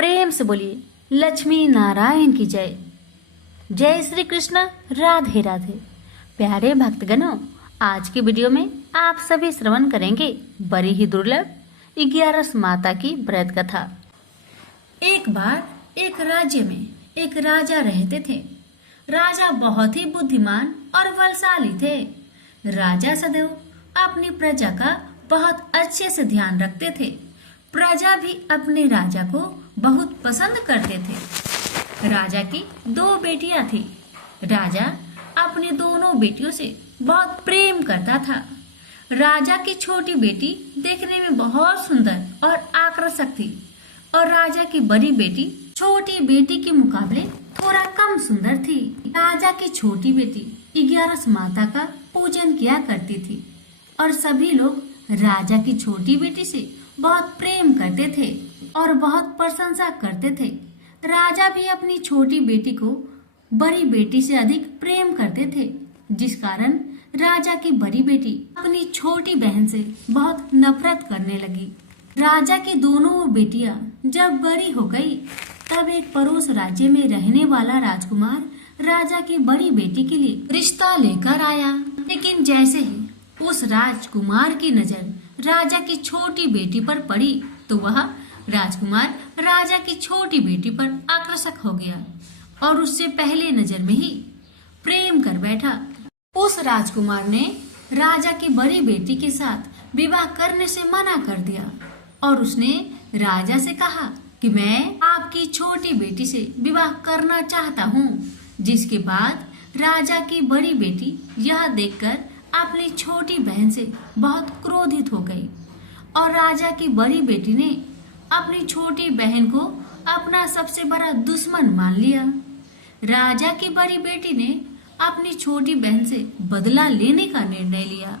प्रेम से बोलिए लक्ष्मी नारायण की जय। जय श्री कृष्ण, राधे राधे। प्यारे भक्तगणों, आज की वीडियो में आप सभी श्रवण करेंगे बड़ी ही दुर्लभ 11 माता की व्रत कथा। एक बार एक राज्य में एक राजा रहते थे। राजा बहुत ही बुद्धिमान और बलशाली थे। राजा सदैव अपनी प्रजा का बहुत अच्छे से ध्यान रखते थे। प्रजा भी अपने राजा को बहुत पसंद करते थे। राजा की 2 बेटियां थी। राजा अपनी दोनों बेटियों से बहुत प्रेम करता था। राजा की छोटी बेटी देखने में बहुत सुंदर और आकर्षक थी और राजा की बड़ी बेटी छोटी बेटी के मुकाबले थोड़ा कम सुंदर थी। राजा की छोटी बेटी 11 माता का पूजन किया करती थी और सभी लोग राजा की छोटी बेटी से बहुत प्रेम करते थे और बहुत प्रशंसा करते थे। राजा भी अपनी छोटी बेटी को बड़ी बेटी से अधिक प्रेम करते थे, जिस कारण राजा की बड़ी बेटी अपनी छोटी बहन से बहुत नफरत करने लगी। राजा की दोनों बेटियां जब बड़ी हो गई, तब एक पड़ोस राज्य में रहने वाला राजकुमार राजा की बड़ी बेटी के लिए रिश्ता लेकर आया। लेकिन जैसे ही उस राजकुमार की नजर राजा की छोटी बेटी पर पड़ी, तो वह राजकुमार राजा की छोटी बेटी पर आकर्षक हो गया और उससे पहले नजर में ही प्रेम कर बैठा। उस राजकुमार ने राजा की बड़ी बेटी के साथ विवाह करने से मना कर दिया और उसने राजा से कहा कि मैं आपकी छोटी बेटी से विवाह करना चाहता हूँ। जिसके बाद राजा की बड़ी बेटी यह देखकर अपनी छोटी बहन से बहुत क्रोधित हो गई और राजा की बड़ी बेटी ने अपनी छोटी बहन को अपना सबसे बड़ा दुश्मन मान लिया। राजा की बड़ी बेटी ने अपनी छोटी बहन से बदला लेने का निर्णय लिया,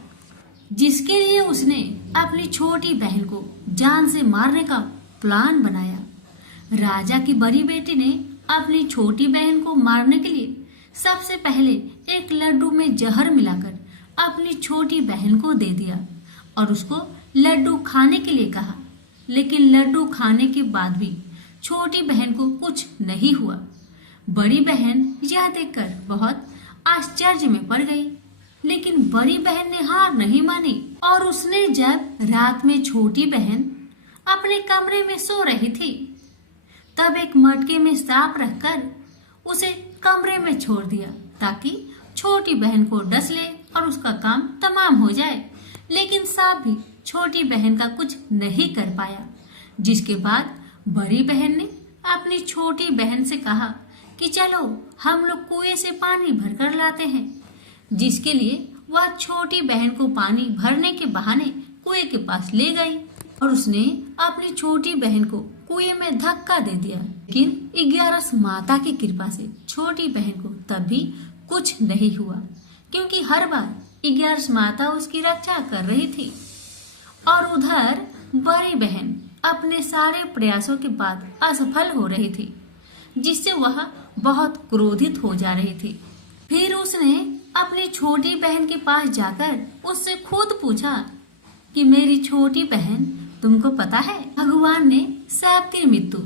जिसके लिए उसने अपनी छोटी बहन को जान से मारने का प्लान बनाया। राजा की बड़ी बेटी ने अपनी छोटी बहन को मारने के लिए सबसे पहले एक लड्डू में जहर मिलाकर अपनी छोटी बहन को दे दिया और उसको लड्डू खाने के लिए कहा। लेकिन लड्डू खाने के बाद भी छोटी बहन को कुछ नहीं हुआ। बड़ी बहन यह देखकर बहुत आश्चर्य में पड़ गई, लेकिन बड़ी बहन ने हार नहीं मानी और उसने जब रात में छोटी बहन अपने कमरे में सो रही थी, तब एक मटके में सांप रखकर उसे कमरे में छोड़ दिया ताकि छोटी बहन को डस ले और उसका काम तमाम हो जाए। लेकिन सांप भी छोटी बहन का कुछ नहीं कर पाया। जिसके बाद बड़ी बहन ने अपनी छोटी बहन से कहा कि चलो हम लोग कुएं से पानी भरकर लाते हैं। जिसके लिए वह छोटी बहन को पानी भरने के बहाने कुएं के पास ले गई और उसने अपनी छोटी बहन को कुएं में धक्का दे दिया। लेकिन 11 माता की कृपा से छोटी बहन को तब भी कुछ नहीं हुआ, क्योंकि हर बार 11 माता उसकी रक्षा कर रही थी। और उधर बड़ी बहन अपने सारे प्रयासों के बाद असफल हो रही थी, जिससे वह बहुत क्रोधित हो जा रही थी। फिर उसने अपनी छोटी बहन के पास जाकर उससे खुद पूछा कि मेरी छोटी बहन, तुमको पता है भगवान ने सबकी मृत्यु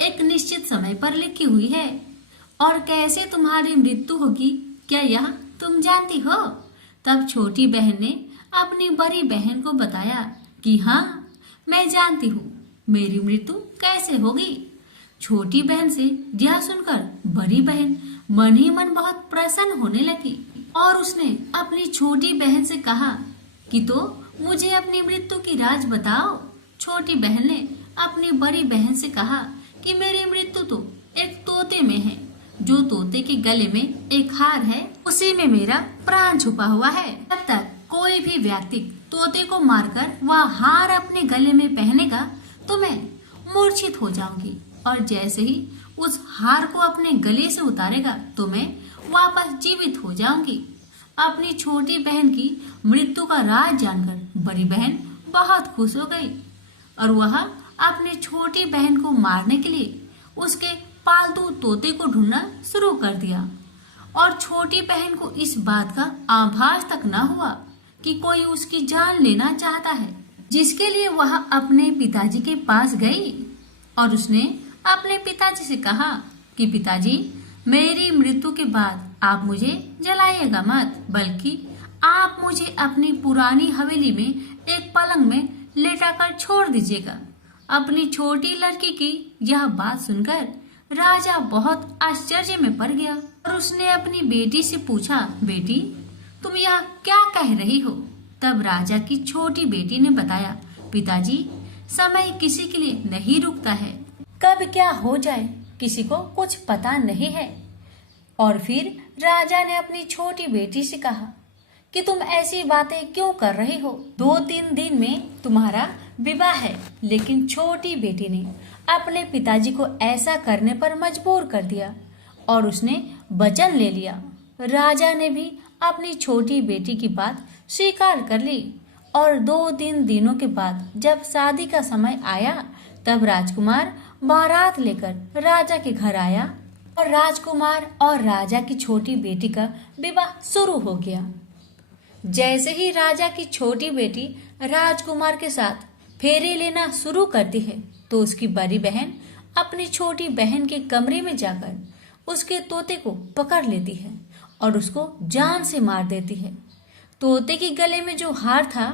एक निश्चित समय पर लिखी हुई है और कैसे तुम्हारी मृत्यु होगी, क्या यह तुम जानती हो? तब छोटी बहन ने अपनी बड़ी बहन को बताया कि हाँ, मैं जानती हूँ मेरी मृत्यु कैसे होगी। छोटी बहन से यह सुनकर बड़ी बहन मन ही मन बहुत प्रसन्न होने लगी और उसने अपनी छोटी बहन से कहा कि तो मुझे अपनी मृत्यु की राज बताओ। छोटी बहन ने अपनी बड़ी बहन से कहा कि मेरी मृत्यु तो एक तोते में है। जो तोते के गले में एक हार है, उसी में मेरा प्राण छुपा हुआ है। जब तक कोई भी व्यक्ति तोते को मारकर वह हार अपने गले में पहनेगा तो मैं मूर्छित हो जाऊंगी, और जैसे ही उस हार को अपने गले से उतारेगा तो मैं वापस जीवित हो जाऊंगी। अपनी छोटी बहन की मृत्यु का राज जानकर बड़ी बहन बहुत खुश हो गई और वह अपनी छोटी बहन को मारने के लिए उसके पालतू तोते को ढूंढना शुरू कर दिया। और छोटी बहन को इस बात का आभास तक न हुआ कि कोई उसकी जान लेना चाहता है, जिसके लिए वह अपने पिताजी के पास गई और उसने अपने पिताजी से कहा कि पिताजी, मेरी मृत्यु के बाद आप मुझे जलाइएगा मत, बल्कि आप मुझे अपनी पुरानी हवेली में एक पलंग में लेटाकर छोड़ दीजिएगा। अपनी छोटी लड़की की यह बात सुनकर राजा बहुत आश्चर्य में पड़ गया और उसने अपनी बेटी से पूछा, बेटी, तुम यह क्या कह रही हो? तब राजा की छोटी बेटी ने बताया, पिताजी, समय किसी के लिए नहीं रुकता है, कब क्या हो जाए किसी को कुछ पता नहीं है। और फिर राजा ने अपनी छोटी बेटी से कहा कि तुम ऐसी बातें क्यों कर रही हो? 2-3 दिन में तुम्हारा विवाह है। लेकिन छोटी बेटी ने अपने पिताजी को ऐसा करने पर मजबूर कर दिया और उसने वचन ले लिया। राजा ने भी अपनी छोटी बेटी की बात स्वीकार कर ली और 2-3 दिनों के बाद जब शादी का समय आया तब राजकुमार बारात लेकर राजा के घर आया और राजकुमार और राजा की छोटी बेटी का विवाह शुरू हो गया। जैसे ही राजा की छोटी बेटी राजकुमार के साथ फेरे लेना शुरू करती है तो उसकी बड़ी बहन अपनी छोटी बहन के कमरे में जाकर उसके तोते को पकड़ लेती है और उसको जान से मार देती है। तोते के गले में जो हार था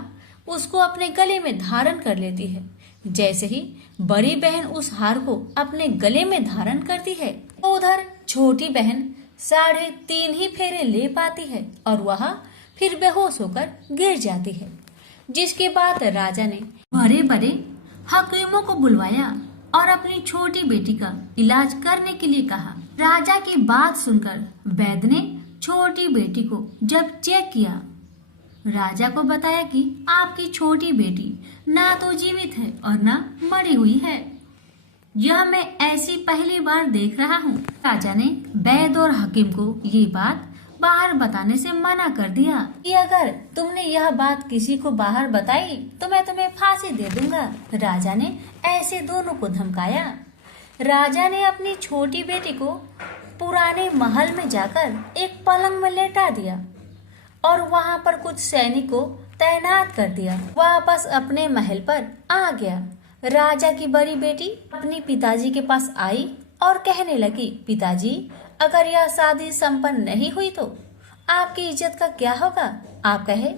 उसको अपने गले में धारण कर लेती है। जैसे ही बड़ी बहन उस हार को अपने गले में धारण करती है तो उधर छोटी बहन 3.5 ही फेरे ले पाती है और वह फिर बेहोश होकर गिर जाती है। जिसके बाद राजा ने बड़े बड़े हकीमों को बुलवाया और अपनी छोटी बेटी का इलाज करने के लिए कहा। राजा की बात सुनकर वैद्य ने छोटी बेटी को जब चेक किया, राजा को बताया कि आपकी छोटी बेटी ना तो जीवित है और ना मरी हुई है। यह मैं ऐसी पहली बार देख रहा हूँ। राजा ने वैद्य और हकीम को ये बात बाहर बताने से मना कर दिया कि अगर तुमने यह बात किसी को बाहर बताई तो मैं तुम्हें फांसी दे दूंगा। राजा ने ऐसे दोनों को धमकाया। राजा ने अपनी छोटी बेटी को पुराने महल में जाकर एक पलंग में लेटा दिया और वहां पर कुछ सैनिकों तैनात कर दिया। वापस अपने महल पर आ गया। राजा की बड़ी बेटी अपने पिताजी के पास आई और कहने लगी, पिताजी, अगर यह शादी संपन्न नहीं हुई तो आपकी इज्जत का क्या होगा? आप कहे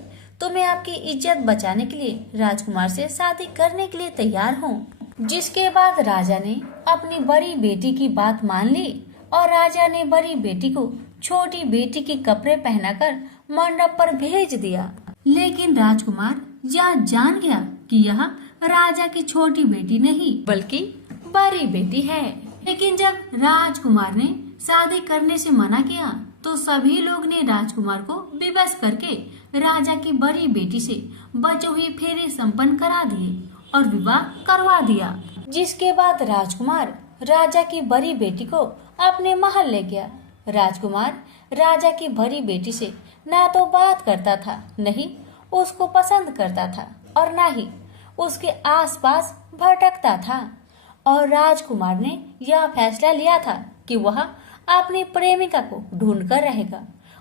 तो मैं आपकी इज्जत बचाने के लिए राजकुमार से शादी करने के लिए तैयार हूँ। जिसके बाद राजा ने अपनी बड़ी बेटी की बात मान ली और राजा ने बड़ी बेटी को छोटी बेटी के कपड़े पहनाकर मंडप पर भेज दिया। लेकिन राजकुमार यह जान गया कि यह राजा की छोटी बेटी नहीं बल्कि बड़ी बेटी है। लेकिन जब राजकुमार ने शादी करने से मना किया तो सभी लोग ने राजकुमार को विवश करके राजा की बड़ी बेटी से बचे हुए फेरे संपन्न करा दिए और विवाह करवा दिया। जिसके बाद राजकुमार राजा की बड़ी बेटी को अपने महल ले गया। राजकुमार राजा की बड़ी बेटी से ना तो बात करता था, नहीं उसको पसंद करता था और ना ही उसके आसपास भटकता था। और राजकुमार ने यह फैसला लिया था कि वह अपनी प्रेमिका को ढूंढकर रहेगा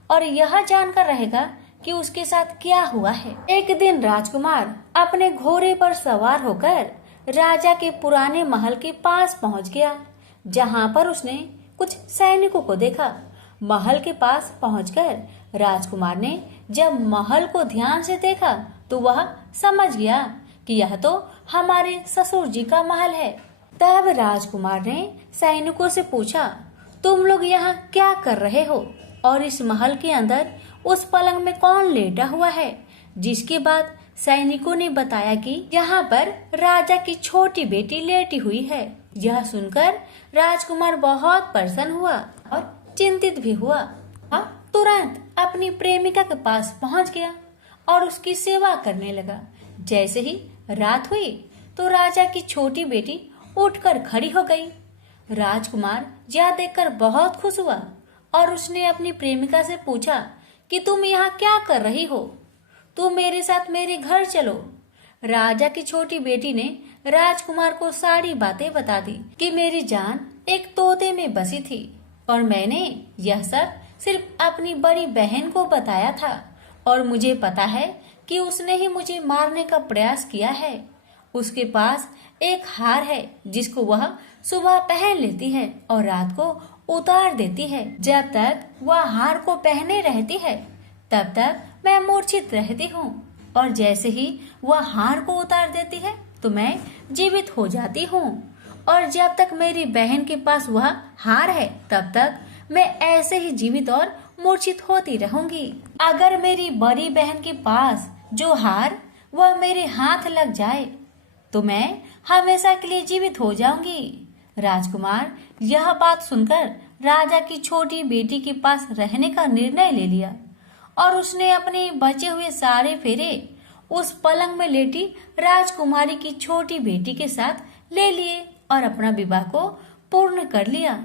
और यह जानकर रहेगा कि उसके साथ क्या हुआ है। एक दिन राजकुमार अपने घोड़े पर सवार होकर राजा के पुराने महल के पास पहुंच गया, जहां पर उसने कुछ सैनिकों को देखा। महल के पास पहुंचकर राजकुमार ने जब महल को ध्यान से देखा तो वह समझ गया कि यह तो हमारे ससुर जी का महल है। तब राजकुमार ने सैनिकों से पूछा, तुम लोग यहाँ क्या कर रहे हो और इस महल के अंदर उस पलंग में कौन लेटा हुआ है? जिसके बाद सैनिकों ने बताया कि यहाँ पर राजा की छोटी बेटी लेटी हुई है। यह सुनकर राजकुमार बहुत प्रसन्न हुआ और चिंतित भी हुआ। वह तुरंत अपनी प्रेमिका के पास पहुँच गया और उसकी सेवा करने लगा। जैसे ही रात हुई तो राजा की छोटी बेटी उठकर खड़ी हो गई। राजकुमार यह देखकर बहुत खुश हुआ और उसने अपनी प्रेमिका से पूछा कि तुम यहाँ क्या कर रही हो? तुम मेरे साथ मेरे घर चलो। राजा की छोटी बेटी ने राजकुमार को सारी बातें बता दी कि मेरी जान एक तोते में बसी थी और मैंने यह सब सिर्फ अपनी बड़ी बहन को बताया था और मुझे पता है कि उसने ही मुझे मारने का प्रयास किया है। उसके पास एक हार है जिसको वह सुबह पहन लेती है और रात को उतार देती है। जब तक वह हार को पहने रहती है तब तक मैं मूर्छित रहती हूँ और जैसे ही वह हार को उतार देती है तो मैं जीवित हो जाती हूँ। और जब तक मेरी बहन के पास वह हार है तब तक मैं ऐसे ही जीवित और मूर्छित होती रहूंगी। अगर मेरी बड़ी बहन के पास जो हार वह मेरे हाथ लग जाए तो मैं हमेशा के लिए जीवित हो जाऊंगी। राजकुमार यह बात सुनकर राजा की छोटी बेटी के पास रहने का निर्णय ले लिया और उसने अपने बचे हुए सारे फेरे उस पलंग में लेटी राजकुमारी की छोटी बेटी के साथ ले लिए और अपना विवाह को पूर्ण कर लिया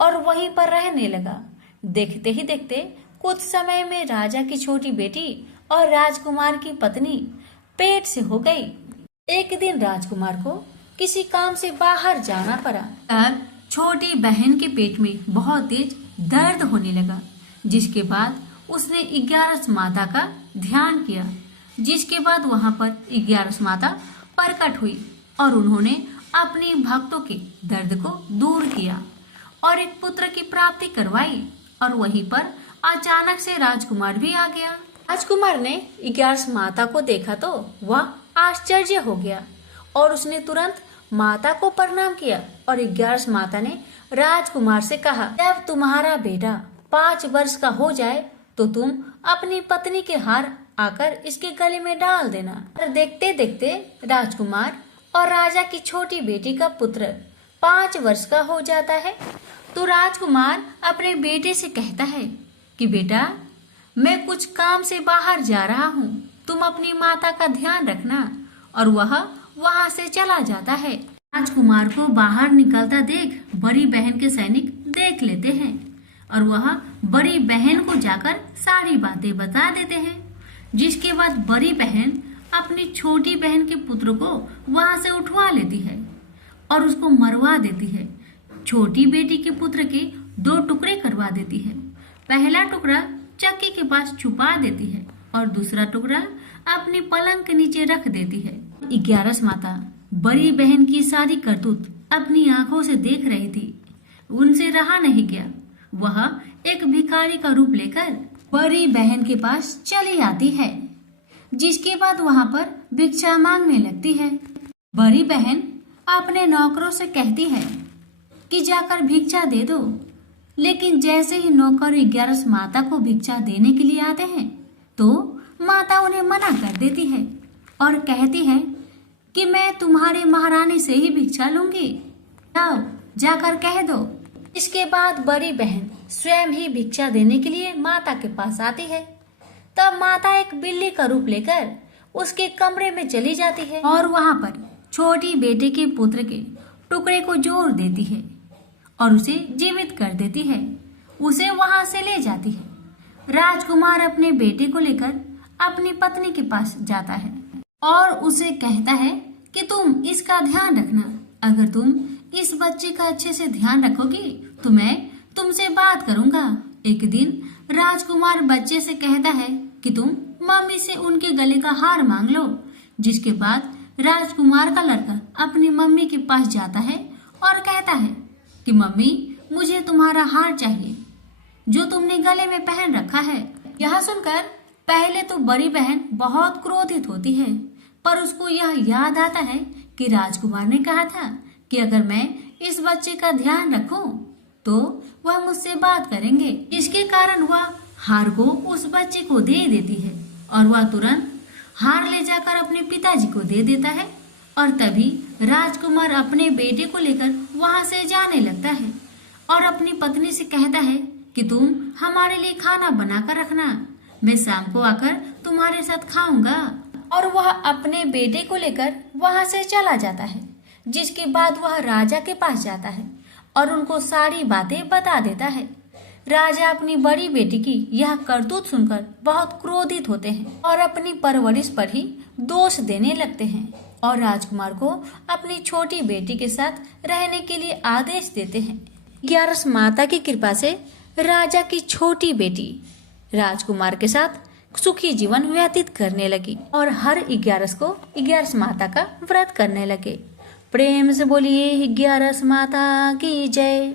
और वहीं पर रहने लगा। देखते ही देखते कुछ समय में राजा की छोटी बेटी और राजकुमार की पत्नी पेट से हो गई। एक दिन राजकुमार को किसी काम से बाहर जाना पड़ा। तब छोटी बहन के पेट में बहुत तेज दर्द होने लगा, जिसके बाद उसने 11 माता का ध्यान किया। जिसके बाद वहां पर 11 माता प्रकट हुई और उन्होंने अपने भक्तों के दर्द को दूर किया और एक पुत्र की प्राप्ति करवाई। और वहीं पर अचानक से राजकुमार भी आ गया। राजकुमार ने 11 माता को देखा तो वह आश्चर्य हो गया और उसने तुरंत माता को प्रणाम किया और 11 माता ने राजकुमार से कहा, जब तुम्हारा बेटा 5 वर्ष का हो जाए तो तुम अपनी पत्नी के हार आकर इसके गले में डाल देना। और देखते देखते राजकुमार और राजा की छोटी बेटी का पुत्र 5 वर्ष का हो जाता है। तो राजकुमार अपने बेटे से कहता है कि बेटा, मैं कुछ काम से बाहर जा रहा हूँ, तुम अपनी माता का ध्यान रखना। और वह वहां से चला जाता है। राजकुमार को बाहर निकलता देख बड़ी बहन के सैनिक देख लेते हैं और वह बड़ी बहन को जाकर सारी बातें बता देते हैं। जिसके बाद बड़ी बहन अपनी छोटी बहन के पुत्र को वहां से उठवा लेती है और उसको मरवा देती है। छोटी बेटी के पुत्र के 2 टुकड़े करवा देती है। पहला टुकड़ा चक्की के पास छुपा देती है और दूसरा टुकड़ा अपने पलंग के नीचे रख देती है। 11 माता बड़ी बहन की सारी करतूत अपनी आंखों से देख रही थी। उनसे रहा नहीं गया। वह एक भिखारी का रूप लेकर बड़ी बहन के पास चली आती है, जिसके बाद वहां पर भिक्षा मांगने लगती है। बड़ी बहन अपने नौकरों से कहती है कि जाकर भिक्षा दे दो, लेकिन जैसे ही नौकर 11 माता को भिक्षा देने के लिए आते हैं तो माता उन्हें मना कर देती है और कहती है कि मैं तुम्हारे महारानी से ही भिक्षा लूंगी, जाओ जाकर कह दो। इसके बाद बड़ी बहन स्वयं ही भिक्षा देने के लिए माता के पास आती है। तब माता एक बिल्ली का रूप लेकर उसके कमरे में चली जाती है और वहां पर छोटी बेटे के पुत्र के टुकड़े को जोड़ देती है और उसे जीवित कर देती है। उसे वहां से ले जाती है। राजकुमार अपने बेटे को लेकर अपनी पत्नी के पास जाता है और उसे कहता है कि तुम इसका ध्यान रखना। अगर तुम इस बच्चे का अच्छे से ध्यान रखोगी तो मैं तुमसे बात करूंगा। एक दिन राजकुमार बच्चे से कहता है कि तुम मम्मी से उनके गले का हार मांग लो। जिसके बाद राजकुमार का लड़का अपनी मम्मी के पास जाता है और कहता है कि मम्मी, मुझे तुम्हारा हार चाहिए जो तुमने गले में पहन रखा है। यह सुनकर पहले तो बड़ी बहन बहुत क्रोधित होती है, पर उसको यह याद आता है कि राजकुमार ने कहा था कि अगर मैं इस बच्चे का ध्यान रखूं तो वह मुझसे बात करेंगे। इसके कारण वह हार को उस बच्चे को दे देती है और वह तुरंत हार ले जाकर अपने पिताजी को दे देता है। और तभी राजकुमार अपने बेटे को लेकर वहां से जाने लगता है और अपनी पत्नी से कहता है कि तुम हमारे लिए खाना बनाकर रखना, मैं शाम को आकर तुम्हारे साथ खाऊंगा। और वह अपने बेटे को लेकर वहां से चला जाता है। जिसके बाद वह राजा के पास जाता है और उनको सारी बातें बता देता है। राजा अपनी बड़ी बेटी की यह करतूत सुनकर बहुत क्रोधित होते हैं और अपनी परवरिश पर ही दोष देने लगते हैं और राजकुमार को अपनी छोटी बेटी के साथ रहने के लिए आदेश देते हैं। 11 माता की कृपा से राजा की छोटी बेटी राजकुमार के साथ सुखी जीवन व्यतीत करने लगी और हर 11 को 11 माता का व्रत करने लगे। प्रेम से बोलिए 11 माता की जय।